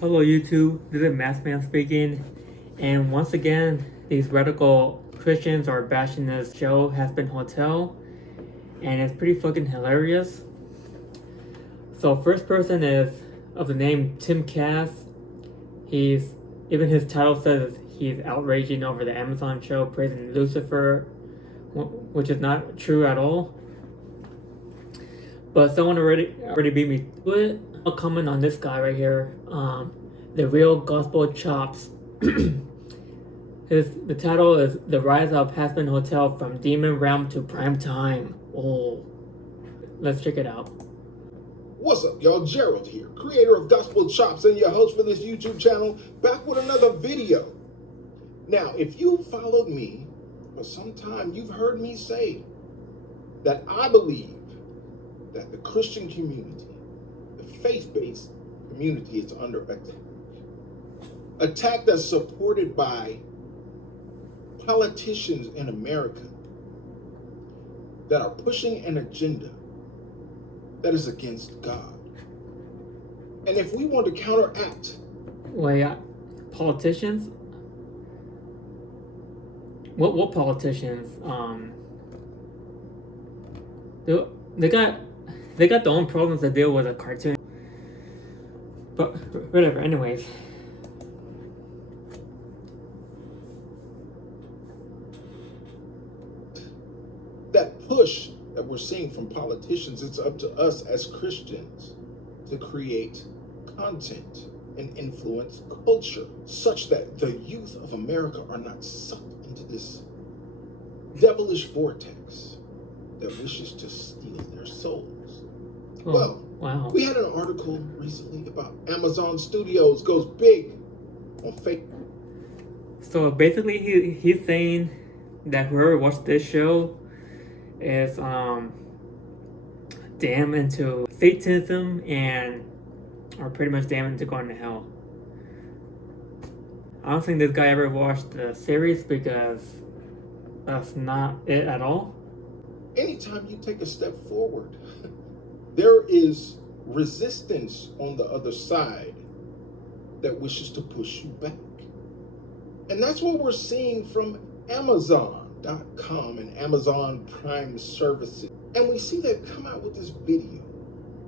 Hello YouTube, this is Maskman speaking, and once again, these radical Christians are bashing this show, Hazbin Hotel, and it's pretty fucking hilarious. So first person is of the name Tim Cass. Even his title says he's outraging over the Amazon show, praising Lucifer, which is not true at all. But someone already beat me to it. I'll comment on this guy right here. The Real Gospel Chops. The title is The Rise of Hazbin Hotel from Demon Realm to Prime Time. Oh, let's check it out. What's up, y'all? Gerald here, creator of Gospel Chops and your host for this YouTube channel, back with another video. Now, if you followed me for some time, you've heard me say that I believe that the Christian community, the faith-based community, is under attack. Attack that's supported by politicians in America that are pushing an agenda that is against God. And if we want to counteract... Wait, politicians? What politicians? They got their own problems to deal with a cartoon. But whatever, anyways. That push that we're seeing from politicians, it's up to us as Christians to create content and influence culture such that the youth of America are not sucked into this devilish vortex that wishes to steal their souls. Oh, well, wow. We had an article recently about Amazon Studios goes big on fake. So basically he's saying that whoever watched this show is damned into Satanism and are pretty much damned into going to hell. I don't think this guy ever watched the series because that's not it at all. Anytime you take a step forward, there is resistance on the other side that wishes to push you back. And that's what we're seeing from Amazon.com and Amazon Prime services. And we see they've come out with this video,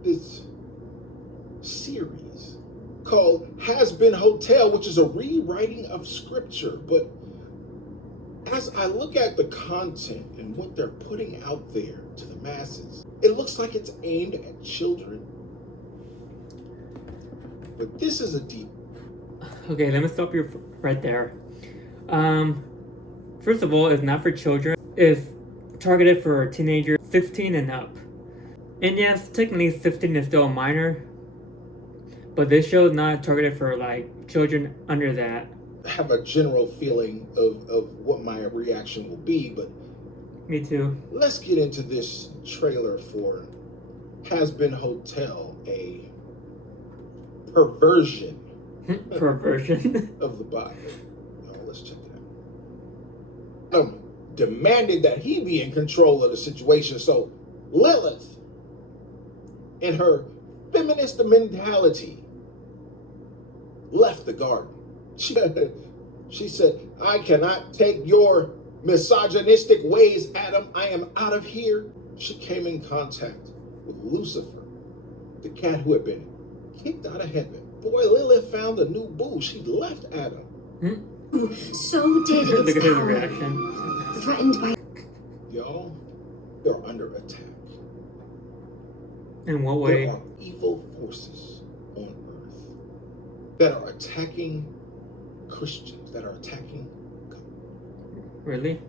this series called Hazbin Hotel, which is a rewriting of scripture. But as I look at the content and what they're putting out there to the masses, it looks like it's aimed at children. But this is a deep... Okay, let me stop you right there. First of all, it's not for children. It's targeted for teenagers 16 and up. And yes, technically 16 is still a minor, but this show is not targeted for like children under that. I have a general feeling of what my reaction will be, but me too. Let's get into this trailer for Hazbin Hotel, a perversion of the Bible. Now, let's check it out. Demanded that he be in control of the situation, so Lilith, in her feminist mentality, left the garden. She said, I cannot take your misogynistic ways, Adam. I am out of here. She came in contact with Lucifer, the cat who had been kicked out of heaven. Boy, Lilith found a new boo. She left Adam. So did Look at his power. reaction. Threatened by... Y'all, they're under attack. In what way? There are evil forces on earth that are attacking Christians, that are attacking God. Really?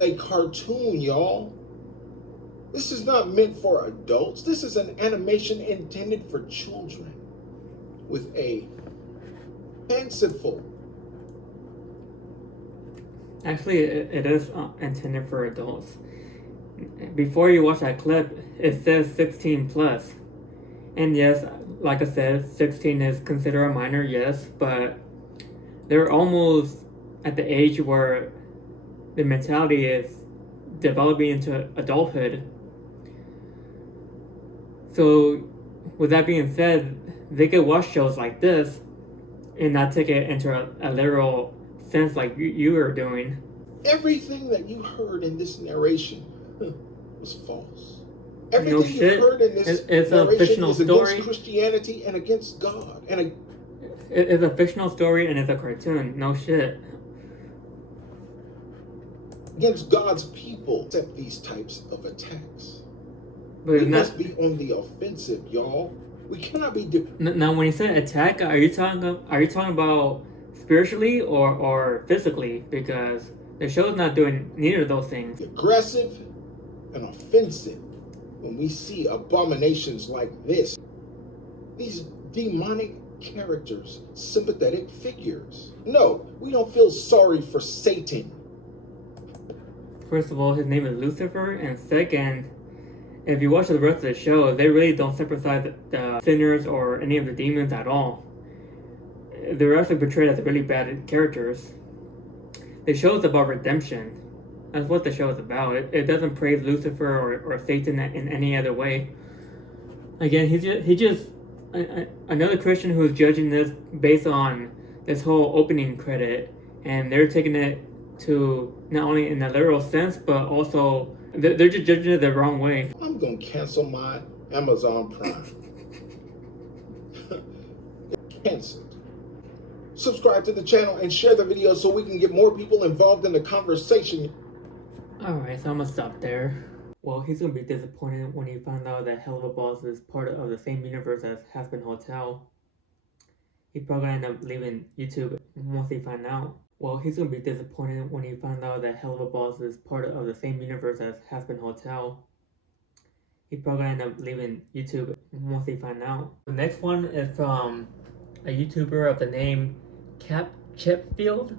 A cartoon, y'all. This is not meant for adults. This is an animation intended for children with a fanciful... Actually, it is intended for adults. Before you watch that clip, it says 16 plus. And yes, like I said, 16 is considered a minor, yes, but they're almost at the age where the mentality is developing into adulthood. So with that being said, they could watch shows like this and not take it into a literal sense like you were doing. Everything that you heard in this narration was false. No Everything shit. you heard in this It's a narration fictional is story. against Christianity and against God. It's a fictional story and it's a cartoon. No shit. Against God's people, accept these types of attacks. But We it's must not. be on the offensive, y'all. We cannot be. Now, when you say attack, are you talking about spiritually or physically? Because the show's not doing neither of those things. Aggressive and offensive when we see abominations like this. These demonic characters, sympathetic figures. No, we don't feel sorry for Satan. First of all, his name is Lucifer, and second, if you watch the rest of the show, they really don't sympathize the sinners or any of the demons at all. They're actually portrayed as really bad characters. The show is about redemption. That's what the show is about. It doesn't praise Lucifer or Satan in any other way. Again, he's just another Christian who's judging this based on this whole opening credit, and they're taking it to not only in a literal sense, but also they're just judging it the wrong way. I'm gonna cancel my Amazon Prime. Canceled. Subscribe to the channel and share the video so we can get more people involved in the conversation. Alright, so I'm gonna stop there. Well, he's gonna be disappointed when he finds out that Hell of a Boss is part of the same universe as Hazbin Hotel. He probably end up leaving YouTube once he finds out. Well, he's gonna be disappointed when he finds out that Hell of a Boss is part of the same universe as Hazbin Hotel. He probably end up leaving YouTube once he finds out. The next one is from a YouTuber of the name Cap Chipfield.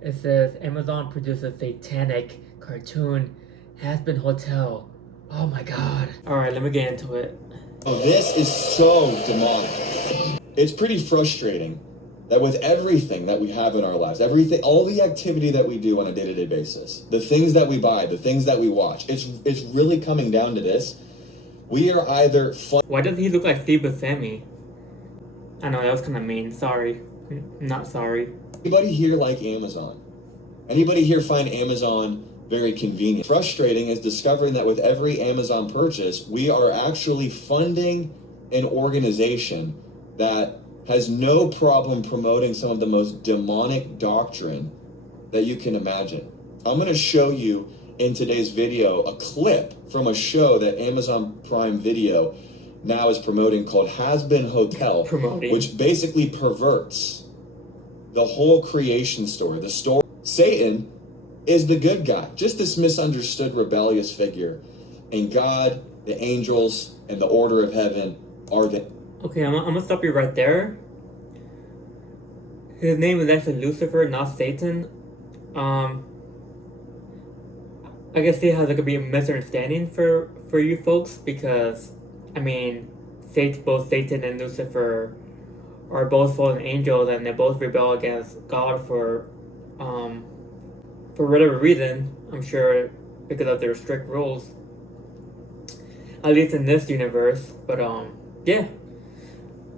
It says Amazon produces satanic cartoon Hazbin Hotel. Oh my god. Alright, let me get into it. Oh, this is so demonic. It's pretty frustrating that with everything that we have in our lives, everything, all the activity that we do on a day-to-day basis, the things that we buy, the things that we watch, it's really coming down to this. We are either Why does he look like Steve Buscemi? I know, that was kind of mean. Sorry. Not sorry. Anybody here like Amazon? Anybody here find Amazon very convenient? Frustrating is discovering that with every Amazon purchase, we are actually funding an organization that has no problem promoting some of the most demonic doctrine that you can imagine. I'm going to show you in today's video a clip from a show that Amazon Prime Video now is promoting called Hazbin Hotel, which basically perverts the whole creation story. The story, Satan is the good guy, just this misunderstood rebellious figure, and God, the angels, and the order of heaven are the... Okay, I'm gonna stop you right there. His name is actually Lucifer, not Satan. I guess see how there could be a misunderstanding for you folks, because I mean, both Satan and Lucifer are both fallen angels, and they both rebel against God for whatever reason. I'm sure because of their strict rules, at least in this universe. But yeah.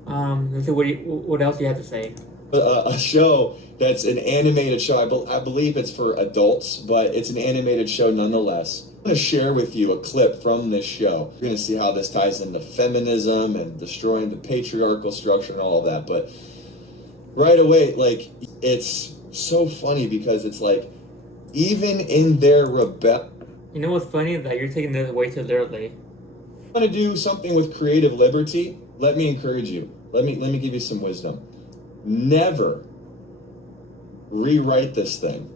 Let's see what else you have to say. A show that's an animated show. I believe it's for adults, but it's an animated show nonetheless. I'm going to share with you a clip from this show. You're going to see how this ties into feminism and destroying the patriarchal structure and all of that. But right away, like, it's so funny because it's like, even in their You know what's funny? That you're taking this way too literally. want to do something with creative liberty, let me encourage you. Let me give you some wisdom. Never rewrite this thing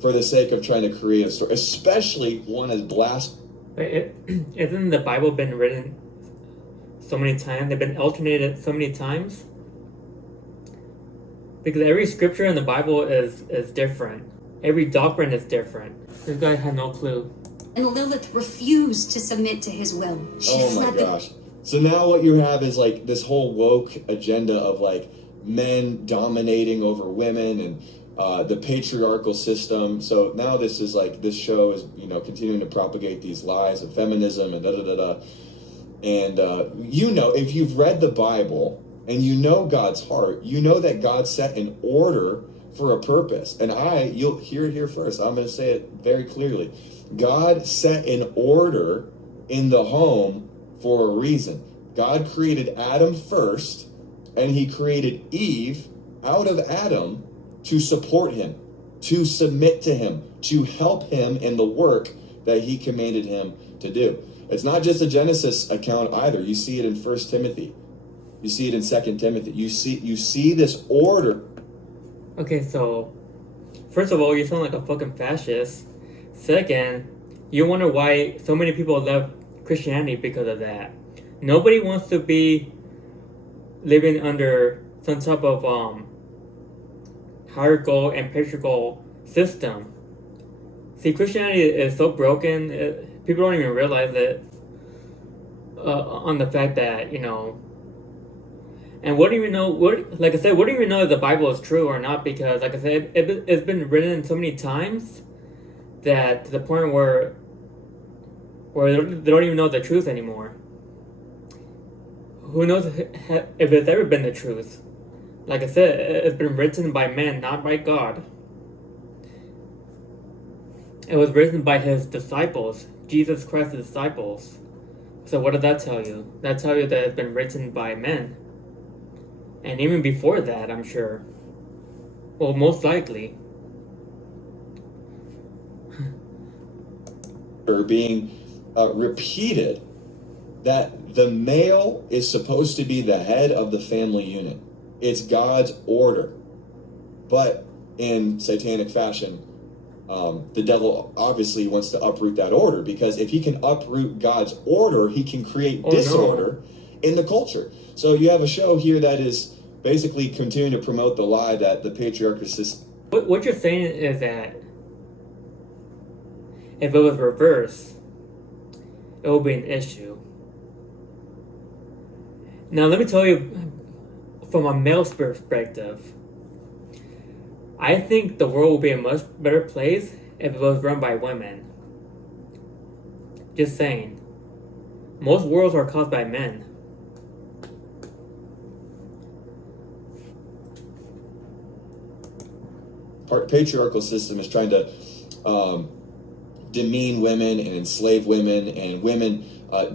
for the sake of trying to create a story, especially one as Isn't the Bible been written so many times? They've been alternated so many times. Because every scripture in the Bible is different. Every doctrine is different. This guy had no clue. And Lilith refused to submit to his will. She Oh my fled gosh. So now what you have is like this whole woke agenda of like men dominating over women and the patriarchal system. So now this is like, this show is, you know, continuing to propagate these lies of feminism and da-da-da-da. And you know, if you've read the Bible, and you know God's heart, you know that God set an order for a purpose. And you'll hear it here first. I'm going to say it very clearly. God set an order in the home for a reason. God created Adam first, and he created Eve out of Adam to support him, to submit to him, to help him in the work that he commanded him to do. It's not just a Genesis account either. You see it in 1 Timothy. You see it in 2 Timothy. You see this order. Okay, so first of all, you sound like a fucking fascist. Second, you wonder why so many people left Christianity because of that. Nobody wants to be living under some type of hierarchical and patriarchal system. See, Christianity is so broken. People don't even realize it. On the fact that, you know, and what do you even know? Like I said, what do you even know if the Bible is true or not? Because, like I said, it's been written so many times that to the point where they don't even know the truth anymore. Who knows if it's ever been the truth? Like I said, it's been written by men, not by God. It was written by his disciples, Jesus Christ's disciples. So what did that tell you? That tells you that it's been written by men. And even before that, I'm sure. Well, most likely. Being repeated that the male is supposed to be the head of the family unit. It's God's order. But in satanic fashion, the devil obviously wants to uproot that order, because if he can uproot God's order, he can create disorder in the culture. So you have a show here that is basically continuing to promote the lie that the patriarchal system. What you're saying is that if it was reversed, it would be an issue. Now, let me tell you from a male's perspective, I think the world would be a much better place if it was run by women. Just saying. Most wars are caused by men. Patriarchal system is trying to demean women and enslave women, and women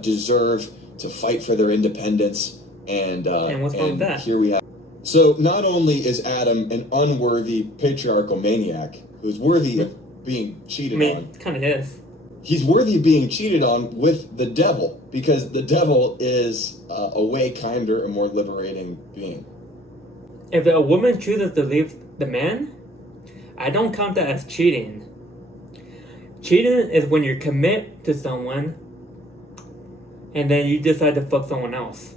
deserve to fight for their independence. And what's wrong with that? Here we have. So not only is Adam an unworthy patriarchal maniac who's worthy of being cheated on. Kind of is. He's worthy of being cheated on with the devil, because the devil is a way kinder and more liberating being. If a woman chooses to leave the man, I don't count that as cheating. Cheating is when you commit to someone and then you decide to fuck someone else.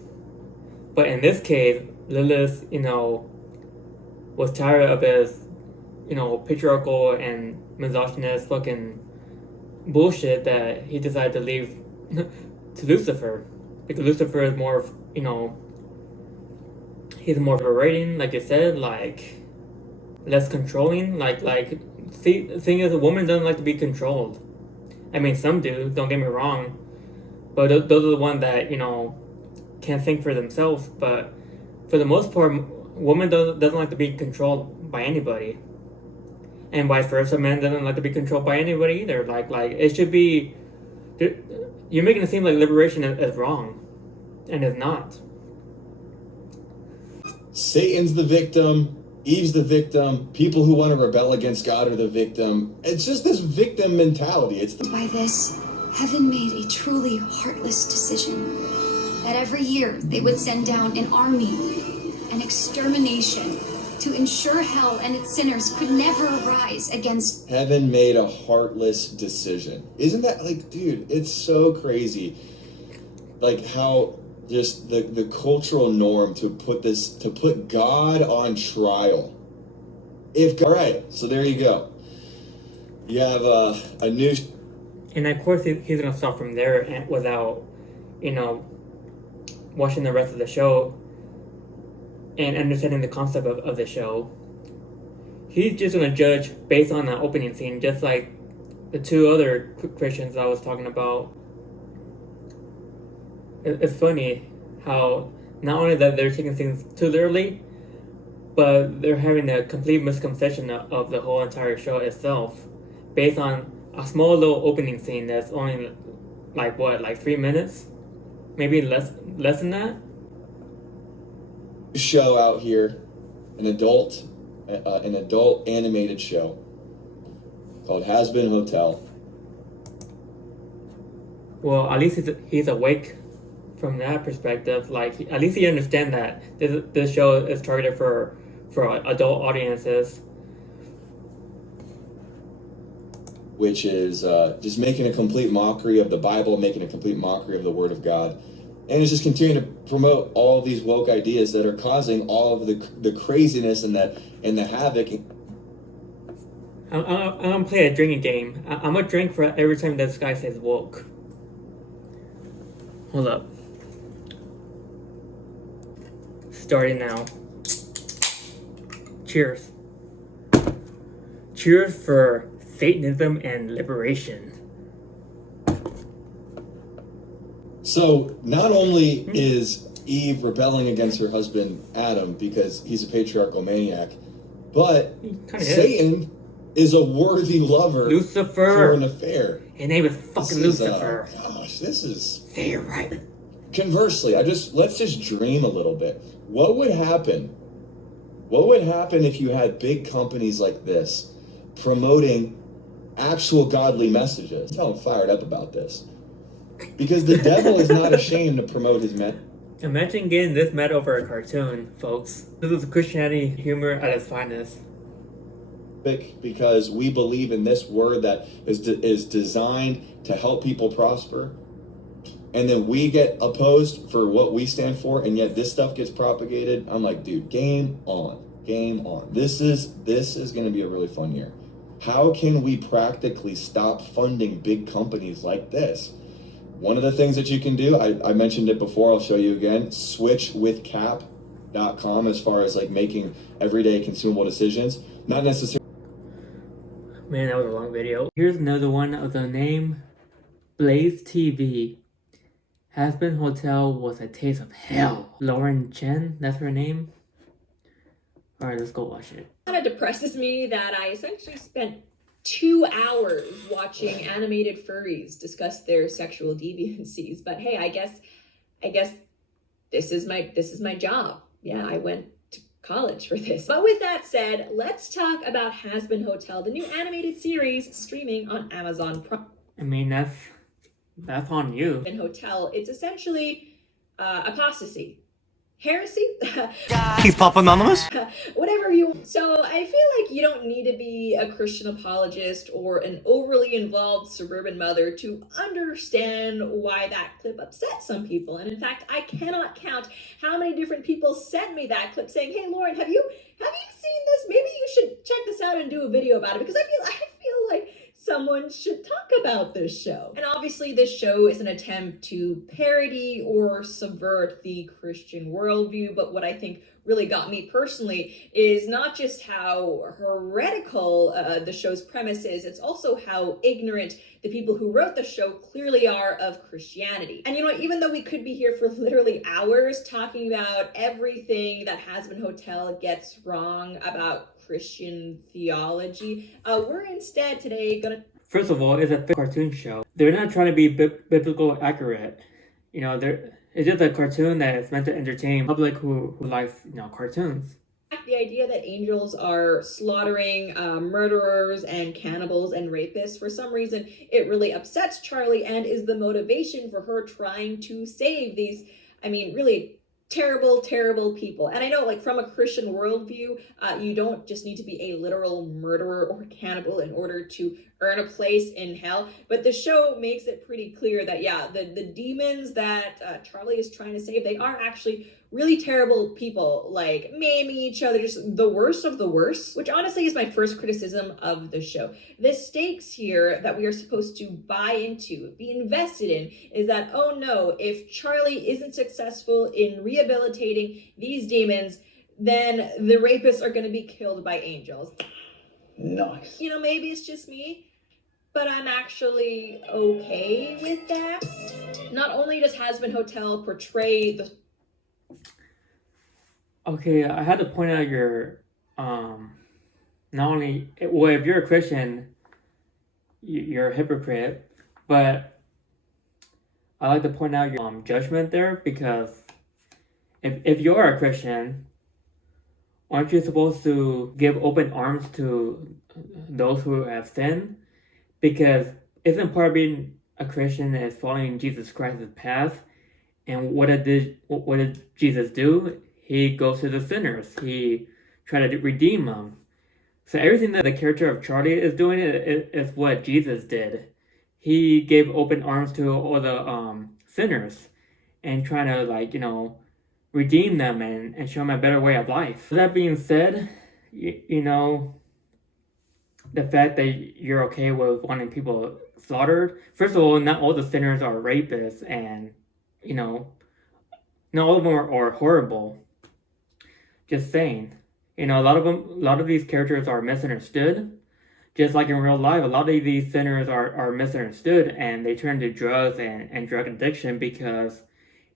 But in this case, Lilith, was tired of his, patriarchal and misogynist fucking bullshit that he decided to leave to Lucifer. Because Lucifer is more, he's more liberating, like you said, like less controlling. See, the thing is, a woman doesn't like to be controlled. I mean, some do, don't get me wrong. But those are the ones that, can't think for themselves. But for the most part, woman doesn't like to be controlled by anybody. And vice versa, man doesn't like to be controlled by anybody either. Like it should be... You're making it seem like liberation is wrong. And it's not. Satan's the victim. Eve's the victim. People who want to rebel against God are the victim. It's just this victim mentality. By this, heaven made a truly heartless decision. That every year they would send down an army, an extermination, to ensure hell and its sinners could never rise against... Heaven made a heartless decision. Isn't that, dude, it's so crazy. How just the cultural norm to put God on trial. All right, so there you go. You have a new... And of course he's going to stop from there and without, watching the rest of the show and understanding the concept of the show. He's just going to judge based on the opening scene, just like the two other Christians I was talking about. It's funny how Not only that they're taking things too literally, but they're having a complete misconception of the whole entire show itself, based on a small little opening scene that's only like 3 minutes, maybe less than that. Show out here, an adult animated show called Hazbin Hotel. Well, at least he's awake from that perspective. Like, at least he understands that this show is targeted for adult audiences. Which is just making a complete mockery of the Bible, making a complete mockery of the Word of God. And it's just continuing to promote all these woke ideas that are causing all of the craziness and the havoc. I'm gonna play a drinking game. I'm gonna drink for every time this guy says woke. Hold up. Starting now. Cheers. Cheers for Satanism and liberation. So not only is Eve rebelling against her husband Adam because he's a patriarchal maniac, but Satan is a worthy lover Lucifer for an affair. His name is fucking Lucifer. Gosh, this is... Say it right. Conversely, let's just dream a little bit. What would happen? What would happen if you had big companies like this promoting actual godly messages? I'm fired up about this. Because the devil is not ashamed to promote his message. Imagine getting this mad over a cartoon, folks. This is Christianity humor at its finest. Because we believe in this word that is designed to help people prosper. And then we get opposed for what we stand for, and yet this stuff gets propagated. I'm like, dude, game on. Game on. This is going to be a really fun year. How can we practically stop funding big companies like this? One of the things that you can do, I mentioned it before, I'll show you again, switchwithcap.com as far as like making everyday consumable decisions. Not necessarily. Man, that was a long video. Here's another one of the name Blaze TV. Hazbin Hotel was a taste of hell. Lauren Chen, that's her name. Alright, let's go watch it. It kind of depresses me that I essentially spent 2 hours watching animated furries discuss their sexual deviancies. But hey, I guess this is my job. Yeah, I went to college for this. But with that said, let's talk about Hazbin Hotel, the new animated series streaming on Amazon Prime. I mean, that's on you. Hazbin Hotel, it's essentially apostasy. Heresy? Keep Pop Anonymous? Whatever you want. So I feel like you don't need to be a Christian apologist or an overly involved suburban mother to understand why that clip upset some people. And in fact, I cannot count how many different people sent me that clip saying, "Hey Lauren, have you seen this? Maybe you should check this out and do a video about it," because I feel like someone should talk about this show. And obviously this show is an attempt to parody or subvert the Christian worldview, but what I think really got me personally is not just how heretical the show's premise is, it's also how ignorant the people who wrote the show clearly are of Christianity. And you know, even though we could be here for literally hours talking about everything that Hazbin Hotel gets wrong about Christian theology, we're instead today gonna... First of all, it's a cartoon show. They're not trying to be biblical accurate. You know, it's just a cartoon that is meant to entertain public who likes, you know, cartoons. The idea that angels are slaughtering murderers and cannibals and rapists, for some reason, it really upsets Charlie and is the motivation for her trying to save these, I mean, really terrible, terrible people. And I know, like, from a Christian worldview, you don't just need to be a literal murderer or cannibal in order to earn a place in hell. But the show makes it pretty clear that, yeah, the demons that Charlie is trying to save, they are actually really terrible people, like maiming each other, just the worst of the worst, which honestly is my first criticism of the show. The stakes here that we are supposed to buy into, be invested in, is that, oh no, if Charlie isn't successful in rehabilitating these demons, then the rapists are going to be killed by angels. Nice. You know, maybe it's just me, but I'm actually okay with that. Not only does Hazbin Hotel portray the Okay, I had to point out your not only, well, if you're a Christian, you're a hypocrite, but I like to point out your judgment there, because if you're a Christian, aren't you supposed to give open arms to those who have sinned? Because isn't part of being a Christian is following Jesus Christ's path? And what did Jesus do? He goes to the sinners. He tried to redeem them. So everything that the character of Charlie is doing is what Jesus did. He gave open arms to all the sinners and trying to, like, redeem them and show them a better way of life. That being said, you know, the fact that you're okay with wanting people slaughtered. First of all, not all the sinners are rapists, and not all of them are horrible. Just saying. A lot of these characters are misunderstood. Just like in real life, a lot of these sinners are misunderstood, and they turn to drugs and drug addiction because,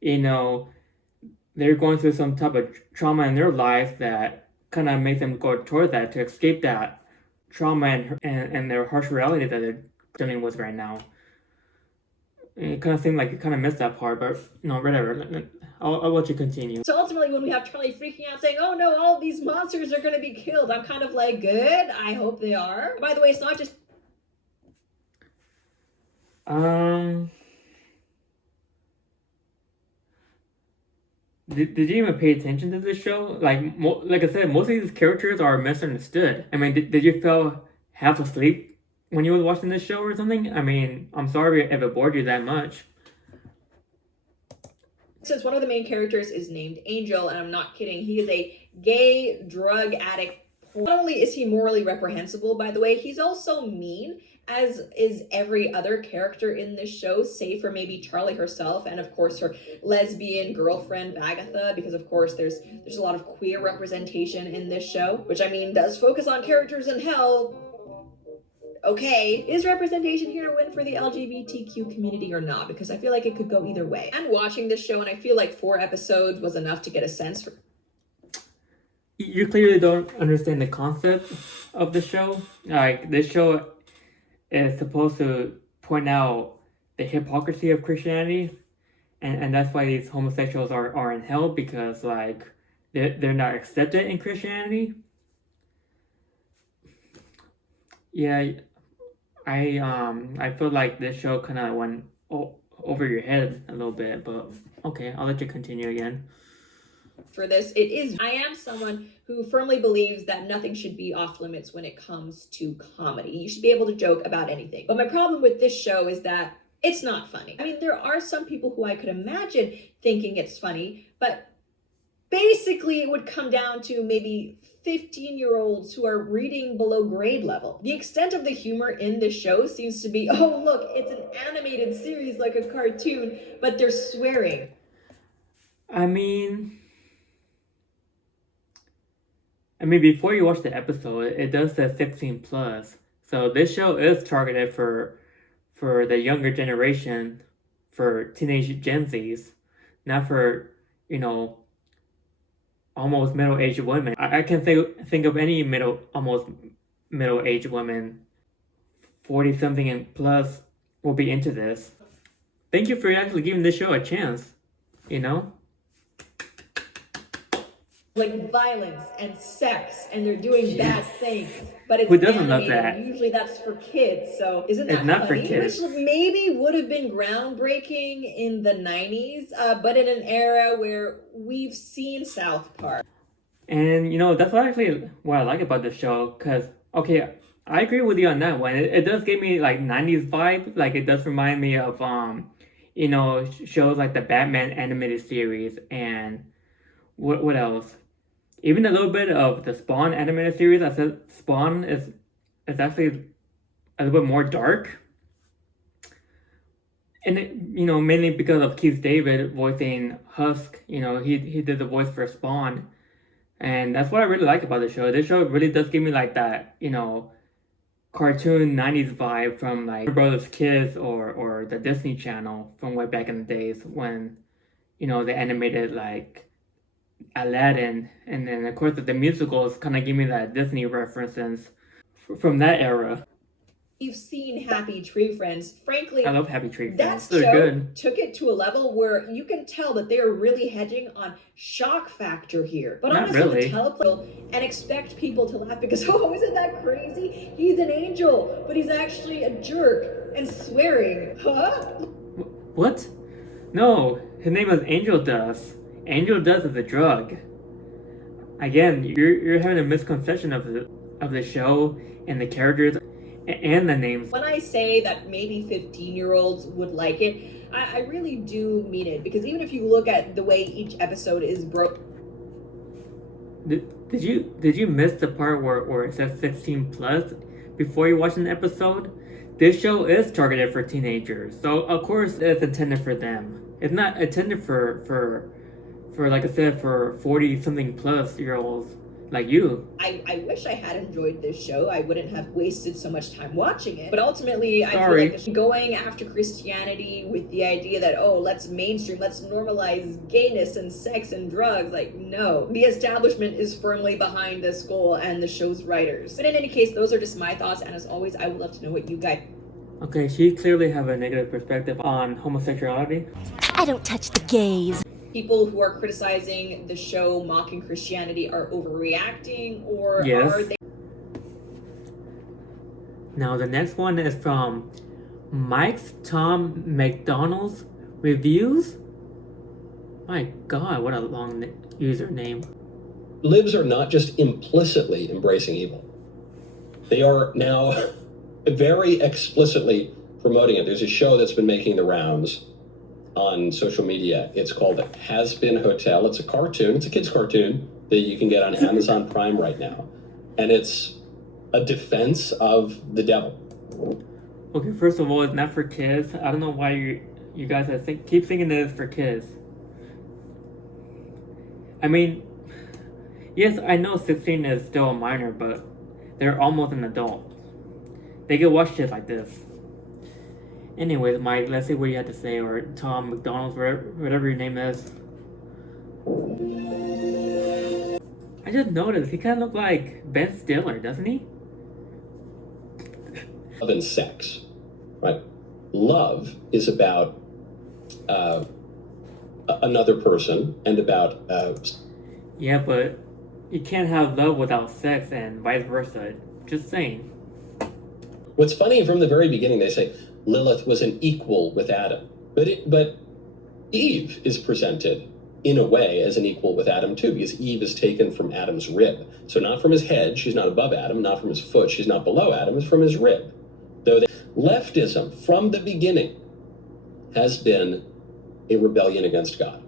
they're going through some type of trauma in their life that kind of makes them go toward that to escape that trauma and their harsh reality that they're dealing with right now. It kind of seemed like you kind of missed that part, but no, whatever. I'll let you continue. So ultimately, when we have Charlie freaking out saying, oh no, all of these monsters are going to be killed, I'm kind of like, good, I hope they are. By the way, it's not just... Did you even pay attention to this show? Like I said, most of these characters are misunderstood. I mean, did you feel half asleep when you were watching this show or something? I mean, I'm sorry if it bored you that much. Since one of the main characters is named Angel, and I'm not kidding, he is a gay drug addict. Not only is he morally reprehensible, by the way, he's also mean, as is every other character in this show, save for maybe Charlie herself, and of course her lesbian girlfriend Agatha, because of course there's a lot of queer representation in this show, which I mean does focus on characters in hell. Okay, is representation here a win for the LGBTQ community or not? Because I feel like it could go either way. I'm watching this show and I feel like 4 episodes was enough to get a sense for... You clearly don't understand the concept of the show. Like, this show is supposed to point out the hypocrisy of Christianity, and that's why these homosexuals are in hell, because like they're not accepted in Christianity. Yeah, I feel like this show kind of went over your head a little bit, but okay, I'll let you continue again. For this, I am someone who firmly believes that nothing should be off limits when it comes to comedy. You should be able to joke about anything. But my problem with this show is that it's not funny. I mean, there are some people who I could imagine thinking it's funny, but basically it would come down to maybe 15-year-olds who are reading below grade level. The extent of the humor in this show seems to be, oh look, it's an animated series like a cartoon, but they're swearing. I mean, before you watch the episode, it does say 16 plus. So this show is targeted for the younger generation, for teenage Gen Zs, not for, almost middle-aged women. I can't think of any almost middle-aged women, 40-something and plus, will be into this. Thank you for actually giving this show a chance, Like violence and sex, and they're doing bad things, but it's Who doesn't animated. love that? Usually that's for kids, so isn't that It's not funny? for kids. Which maybe would have been groundbreaking in the 90s, but in an era where we've seen South Park. And that's actually what I like about the show, because okay, I agree with you on that one. It does give me like 90s vibe. Like, it does remind me of shows like the Batman animated series, and what else? Even a little bit of the Spawn animated series. I said Spawn is actually a little bit more dark. And mainly because of Keith David voicing Husk. He did the voice for Spawn. And that's what I really like about the show. This show really does give me like that, cartoon 90s vibe from like Brothers Kids or the Disney Channel from way back in the days when, they animated like Aladdin, and then of course the musicals kind of give me that Disney references from that era. You've seen Happy Tree Friends. Frankly, I love Happy Tree that Friends. They're show good. took it to a level where you can tell that they're really hedging on shock factor here. But Not honestly, really. the teleplay and expect people to laugh because, oh, isn't that crazy? He's an angel, but he's actually a jerk and swearing. Huh? What? No, his name is Angel Dust. Angel Dust is a drug. Again, you're having a misconception of the show and the characters and the names. When I say that maybe 15-year-olds would like it, I really do mean it, because even if you look at the way each episode is broken. Did you miss the part where it says 16 plus before you watch an episode? This show is targeted for teenagers, so of course it's intended for them. It's not intended for like I said, for 40 something plus year olds like you. I wish I had enjoyed this show. I wouldn't have wasted so much time watching it. But ultimately, I Sorry. feel like going after Christianity with the idea that, oh, let's mainstream, let's normalize gayness and sex and drugs. Like, no. The establishment is firmly behind this goal and the show's writers. But in any case, those are just my thoughts. And as always, I would love to know what you guys... Okay, she clearly have a negative perspective on homosexuality. I don't touch the gays. People who are criticizing the show, mocking Christianity, are overreacting, or Yes. are they... Now the next one is from Mike's Tom McDonald's Reviews. My God, what a long username. Libs are not just implicitly embracing evil. They are now very explicitly promoting it. There's a show that's been making the rounds on social media. It's called Hazbin Hotel. It's a cartoon. It's a kid's cartoon that you can get on Amazon Prime right now. And it's a defense of the devil. Okay, first of all, it's not for kids. I don't know why you guys keep thinking that it's for kids. I mean, yes, I know 16 is still a minor, but they're almost an adult. They can watch shit like this. Anyways, Mike, let's see what you have to say, or Tom McDonald's, whatever your name is. I just noticed he kind of looks like Ben Stiller, doesn't he? Love and sex, right? Love is about another person and about... Yeah, but you can't have love without sex and vice versa. Just saying. What's funny, from the very beginning, they say Lilith was an equal with Adam. But Eve is presented in a way as an equal with Adam too, because Eve is taken from Adam's rib. So not from his head, she's not above Adam, not from his foot, she's not below Adam, it's from his rib. Though leftism from the beginning has been a rebellion against God.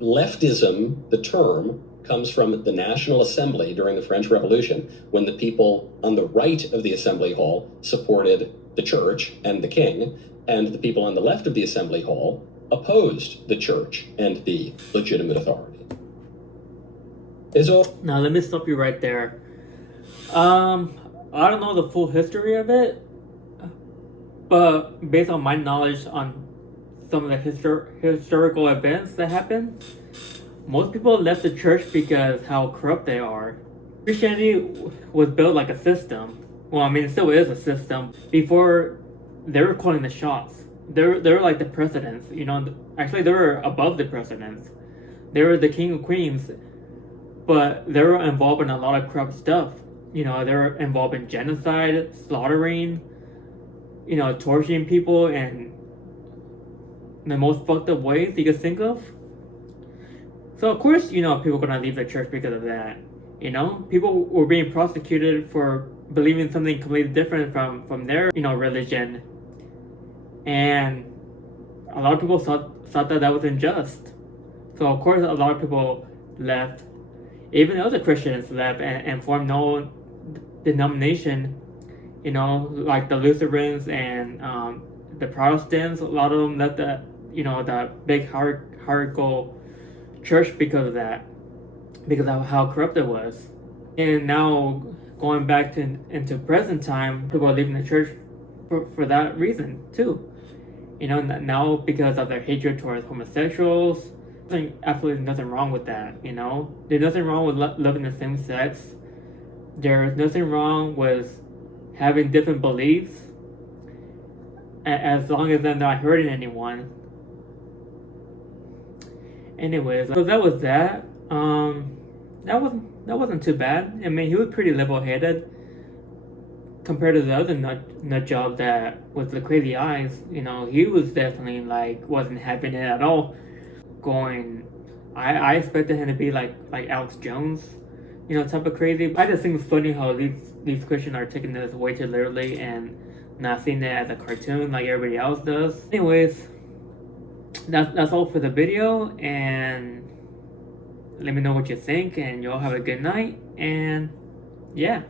Leftism, the term, comes from the National Assembly during the French Revolution, when the people on the right of the Assembly Hall supported the church and the king, and the people on the left of the Assembly Hall opposed the church and the legitimate authority. Now let me stop you right there. I don't know the full history of it, but based on my knowledge on some of the historical events that happened, most people left the church because how corrupt they are. Christianity was built like a system. Well, I mean, it still is a system. Before, they were calling the shots. They were like the presidents, you know. Actually, they were above the presidents. They were the king and queens, but they were involved in a lot of corrupt stuff. You know, they were involved in genocide, slaughtering, you know, torturing people in the most fucked up ways you could think of. So of course, you know, people are gonna leave the church because of that. You know, people were being prosecuted for believing something completely different from their, you know, religion, and a lot of people thought that was unjust. So of course, a lot of people left. Even other Christians left and formed no denomination. You know, like the Lutherans and the Protestants. A lot of them left the, you know, the big hierarchical church because of that, because of how corrupt it was. And now going back into present time, people are leaving the church for that reason too. You know, now because of their hatred towards homosexuals, There's absolutely nothing wrong with that, you know? There's nothing wrong with loving the same sex. There's nothing wrong with having different beliefs, as long as they're not hurting anyone. Anyways, so that was that. That wasn't too bad. I mean, he was pretty level-headed compared to the other nut job that with the crazy eyes. You know, he was definitely like wasn't having it at all. I expected him to be like Alex Jones, you know, type of crazy. I just think it's funny how these Christians are taking this way too literally and not seeing it as a cartoon like everybody else does. Anyways, that's all for the video, and let me know what you think, and y'all have a good night, and yeah.